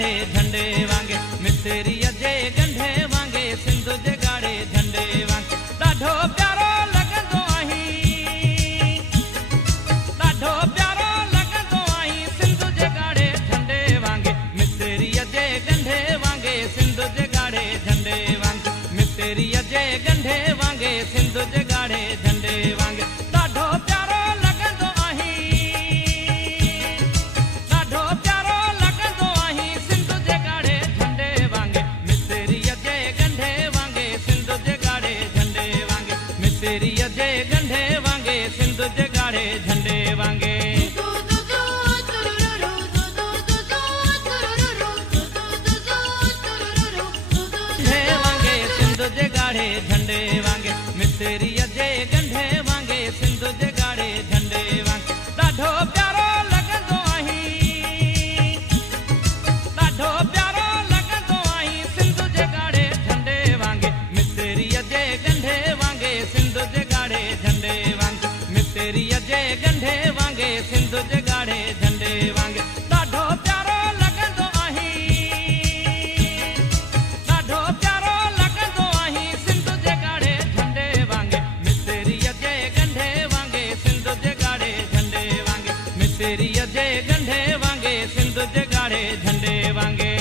गाढ़े झंडे वांगे मिस्त्रीअ जे गंढे वांगे सिंध जे गाढ़े झंडे वांगे ॾाढो प्यारो लॻंदो आहीं ॾाढो प्यारो लॻंदो आहीं सिंध जे गाढ़े झंडे वांगे मिस्त्रीअ जे गंढे वांगे सिंध जे गाढ़े झंडे वांगे मिस्त्रीअ जे गंढे वांगे सिंध जे गाढ़े झंडे वांगे ॾाढो प्यारो लॻंदो आहीं ॾाढो प्यारो लॻंदो आहीं सिंध जे गाढ़े झंडे वांगे मिस्त्रीअ जे गंढे वांगे सिंध जे गाढ़े झंडे वांगे मिस्त्रीअ जे गंढे वांगे सिंध जे गाढ़े झंडे वांगे जे गाढ़े झंडे वांगे मिस्त्रीअ जे गंढे वांगे सिंध जे गाढ़े झंडे वांगे ॾाढो प्यारो लॻंदो आहीं ॾाढो प्यारो लॻंदो आहीं सिंध जे गाढ़े झंडे वांगे मिस्त्रीअ जे गंढे वांगे सिंध जे गाढ़े झंडे वांगे मिस्त्रीअ जे गंढे वांगे सिंध जे गाढ़े झंडे वांगे ॾाढो प्यारो लॻंदो आहीं ॾाढो प्यारो लॻंदो आहीं सिंध जे गाढ़े झंडे वांगे मिस्त्रीअ जे गंढे वांगे सिंध जे गाढ़े झंडे वांगे मिस्त्रीअ जे गंढे वांगे सिंध जे गाढ़े झंडे वांगे